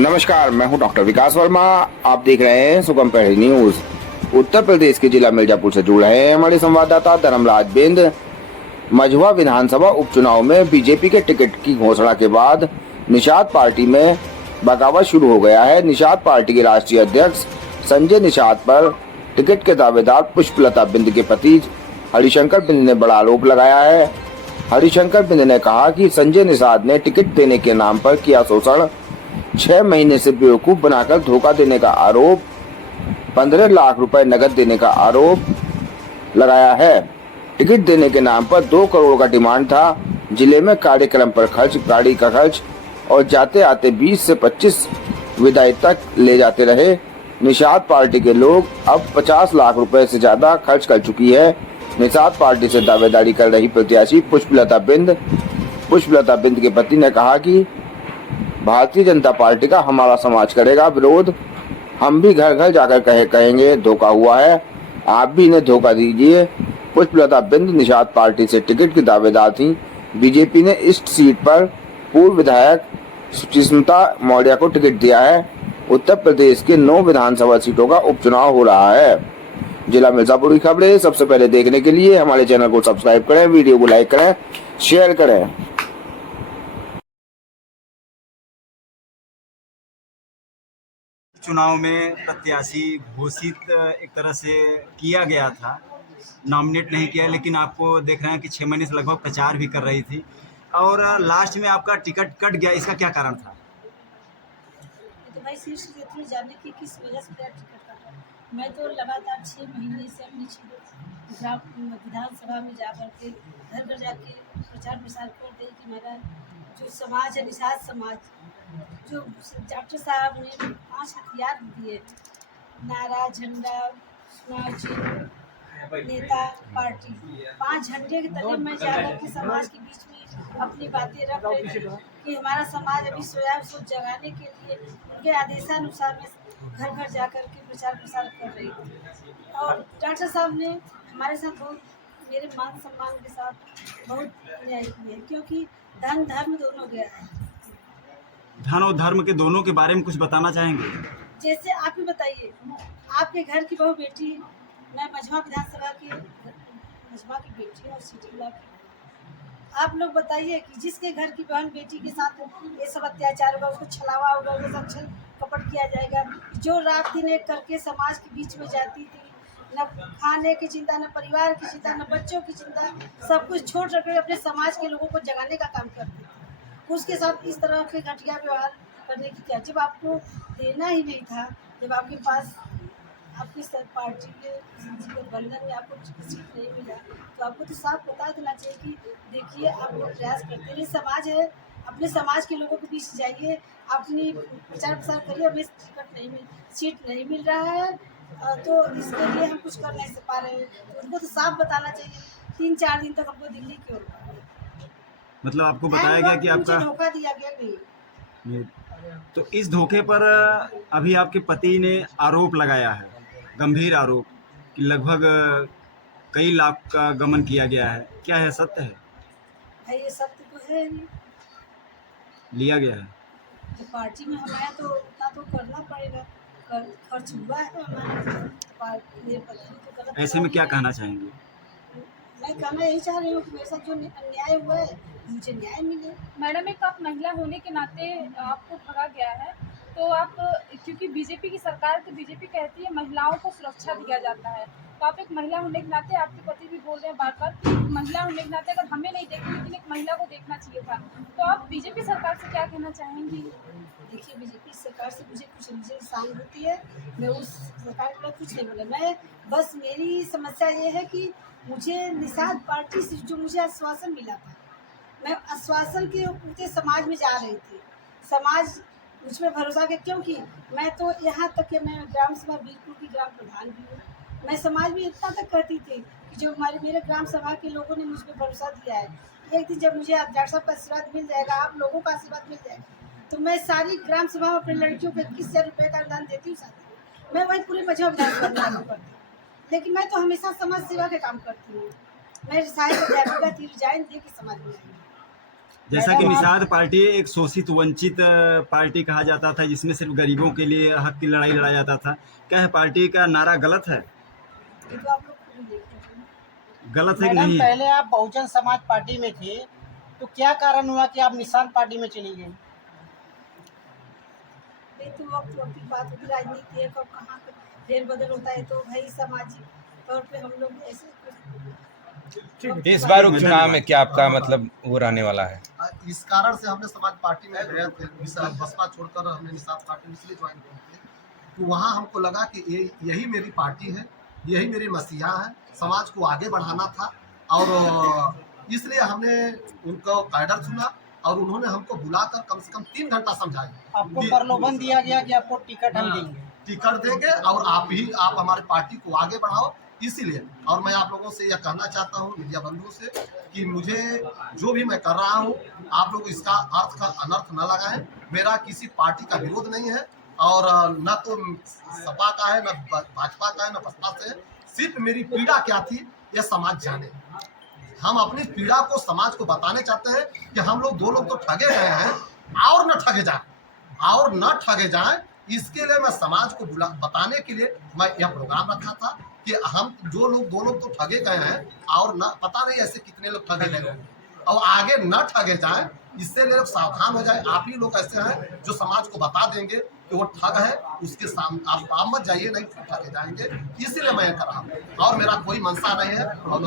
नमस्कार, मैं हूं डॉक्टर विकास वर्मा। आप देख रहे हैं सुगम पहरी न्यूज। उत्तर प्रदेश के जिला मिर्जापुर से जुड़ रहे हैं हमारे संवाददाता धर्मराज बिंद। मझवा विधानसभा उपचुनाव में बीजेपी के टिकट की घोषणा के बाद निषाद पार्टी में बगावत शुरू हो गया है। निषाद पार्टी के राष्ट्रीय अध्यक्ष संजय निषाद पर टिकट के दावेदार पुष्पलता बिंद के पति हरिशंकर बिंद ने बड़ा आरोप लगाया है। हरिशंकर बिंद ने कहा कि संजय निषाद ने टिकट देने के नाम पर किया शोषण, 6 महीने से बेवकूफ बनाकर धोखा देने का आरोप, 15 लाख रुपए नकद देने का आरोप लगाया है। टिकट देने के नाम पर 2 करोड़ का डिमांड था। जिले में कार्यक्रम पर खर्च, गाड़ी का खर्च और जाते आते 20 से 25 विदाई तक ले जाते रहे। निषाद पार्टी के लोग अब 50 लाख रुपए से ज्यादा खर्च कर चुकी है। निषाद पार्टी से दावेदारी कर रही प्रत्याशी पुष्पलता बिंद के पति ने कहा कि भारतीय जनता पार्टी का हमारा समाज करेगा विरोध। हम भी घर घर जाकर कहेंगे धोखा हुआ है, आप भी इन्हें धोखा दीजिए। पुष्पलता बिंद निषाद पार्टी से टिकट की दावेदार थी। बीजेपी ने इस सीट पर पूर्व विधायक सुचिस्मिता मौर्य को टिकट दिया है। उत्तर प्रदेश के 9 विधानसभा सीटों का उपचुनाव हो रहा है। जिला मिर्जापुर की खबरें सबसे पहले देखने के लिए हमारे चैनल को सब्सक्राइब करें, वीडियो को लाइक करें, शेयर करें। चुनाव में प्रत्याशी घोषित एक तरह से किया गया था, नॉमिनेट नहीं किया, लेकिन आपको देख रहे हैं कि 6 महीने से लगभग प्रचार भी कर रही थी और लास्ट में आपका टिकट कट गया। इसका क्या कारण था? तो भाई शीर्ष नेत्री जानने की किस वजह से मेरा टिकट कटा। मैं तो लगातार 6 महीने से अपनी विधानसभा में जा करके घर घर जाके प्रचार प्रसार कर रही कि मेरा जो समाज है, निषाद समाज, जो डॉक्टर साहब ने 5 हथियार दिए, नारा, झंडा, नेता, पार्टी, 5 झंडे के तले मैं जाकर के समाज के बीच में अपनी बातें रख रही थी कि हमारा समाज अभी सोया, उसको जगाने के लिए उनके आदेशानुसार मैं घर घर जाकर के प्रचार प्रसार कर रही थी। और डॉक्टर साहब ने हमारे साथ बहुत, मेरे मान सम्मान के साथ बहुत अन्याय किया है, क्योंकि धन धर्म दोनों गया है। धन और धर्म के दोनों के बारे में कुछ बताना चाहेंगे? जैसे आप ही बताइए, आपके घर की बहू बेटी, मैं मझवा विधानसभा की मझवा की बेटी और सिटीला की, आप लोग बताइए कि जिसके घर की बहन बेटी के साथ ये सब अत्याचार होगा, उसको छलावा होगा, उसके साथ छल कपट किया जाएगा। जो रात दिन एक करके समाज के बीच में जाती थी, न खाने की चिंता, न परिवार की चिंता, न बच्चों की चिंता, सब कुछ छोड़ कर अपने समाज के लोगों को जगाने का काम करती थी, उसके साथ इस तरह के घटिया व्यवहार करने की क्या? जब आपको देना ही नहीं था, जब आपके पास आपकी पार्टी के गठबंधन में आपको सीट नहीं मिला, तो आपको तो साफ बता देना चाहिए कि देखिए आप लोग प्रयास करते रहिए, समाज है, अपने समाज के लोगों के बीच जाइए, अपनी प्रचार प्रसार करिए। हमें सीट नहीं मिल रहा है, तो इसके लिए हम कुछ कर नहीं पा रहे हैं, तो उनको तो साफ बताना चाहिए। 3-4 दिन तक हमको दिल्ली क्यों? मतलब आपको बताया गया कि आपका धोखा दिया गया। नहीं, तो इस धोखे पर अभी आपके पति ने आरोप लगाया है, गंभीर आरोप, कि लगभग कई लाख का गमन किया गया है। क्या है, सत्य है? भाई ये सत्य तो है नहीं। लिया गया है? जब पार्टी में हम आए तो उतना तो करना पड़ेगा, खर्च हुआ है हमारे मेरे पति तो गलत। ऐसे में क्या कहना चाहेंगे? मैं कहना यही चाह रही हूँ कि मेरे साथ जो अन्याय हुआ है मुझे न्याय मिले। मैडम, एक आप महिला होने के नाते आपको ठगा गया है, तो आप, क्योंकि बीजेपी की सरकार, तो बीजेपी कहती है महिलाओं को सुरक्षा दिया जाता है, तो आप एक महिला होने के नाते, आपके पति भी बोल रहे हैं बार बार कि महिला होने के नाते अगर हमें नहीं देखते लेकिन एक महिला को देखना चाहिए था, तो आप बीजेपी सरकार से क्या कहना चाहेंगी? देखिए, बीजेपी सरकार से मुझे सहानुभूति है, मैं उस सरकार के लिए कुछ नहीं बोला। मैं बस, मेरी समस्या ये है कि मुझे निषाद पार्टी से जो मुझे आश्वासन मिला था, मैं आश्वासन के पूरे समाज में जा रही थी, समाज मुझ पर भरोसा के, क्योंकि मैं तो यहाँ तक कि मैं ग्राम सभा बीरपुर की ग्राम प्रधान भी हूँ। मैं समाज में इतना तक कहती थी कि जो मेरे ग्राम सभा के लोगों ने मुझ पर भरोसा दिया है, एक दिन जब मुझे डॉक्टर साहब का आशीर्वाद मिल जाएगा, आप लोगों का आशीर्वाद मिल जाएगा, तो मैं सारी ग्राम सभा में अपनी लड़कियों को 21,000 रुपये का अनुदान देती हूँ। साथ मैं वही पूरे मजहब विधान करती हूँ, लेकिन मैं तो हमेशा समाज सेवा के काम करती हूँ। मैं साहित्य अध्यापिका थी, रिजाइन दे के समाज में आई। जैसा कि मैडम, आप- निषाद पार्टी एक शोषित वंचित पार्टी कहा जाता था, जिसमें सिर्फ गरीबों के लिए हक की लड़ाई लड़ा जाता था। क्या है पार्टी का नारा गलत है? ये तो आप लोग खुद ही देख रहे हैं। गलत है कि मैडम नहीं? पहले आप बहुजन समाज पार्टी में थे, तो क्या कारण हुआ कि आप निशान पार्टी में चली गई? ये तो वक्त वक्त की बात होती, राजनीति है, कब कहाँ पे फेर बदल होता है, तो भाई सामाजिक तौर पे हम लोग ऐसे इस बार उपचुनाव में क्या आपका मतलब वो रहने वाला है? इस कारण से हमने समाज पार्टी में गए थे, बसपा छोड़कर हमने निषाद पार्टी में इसलिए ज्वाइन किए थे। तो वहाँ हमको लगा कि यही मेरी पार्टी है, यही मेरी मसीहा है, समाज को आगे बढ़ाना था। और इसलिए हमने उनको कैडर चुना और उन्होंने हमको बुलाकर कम से कम 3 घंटा समझाया। आपको प्रलोभन दिया गया कि आपको टिकट हम देंगे। टिकट देंगे और आप हमारे पार्टी को आगे बढ़ाओ, इसीलिए। और मैं आप लोगों से यह कहना चाहता हूँ, मीडिया बंधुओं से, कि मुझे जो भी मैं कर रहा हूँ, आप लोग इसका अर्थ का अनर्थ न लगाएं। मेरा किसी पार्टी का विरोध नहीं है और न तो सपा का है, न भाजपा का है, न बसपा से है। सिर्फ मेरी पीड़ा क्या थी ये समाज जाने। हम अपनी पीड़ा को समाज को बताने चाहते हैं कि हम लोग 2 लोग तो ठगे गए हैं और न ठगे जाएं। इसके लिए मैं समाज को बताने के लिए मैं यह प्रोग्राम रखा था कि हम 2 लोग तो ठगे गए हैं और न पता नहीं ऐसे कितने लोग ठगे गए हैं और आगे न ठगे जाएं। इससे लोग सावधान हो जाए। आप ही लोग ऐसे हैं जो समाज को बता देंगे कि वो ठग है, उसके सामने आप मत जाइए, नहीं ठगे जाएंगे। इसीलिए मैं कर रहा हूँ और मेरा कोई मंशा नहीं है। और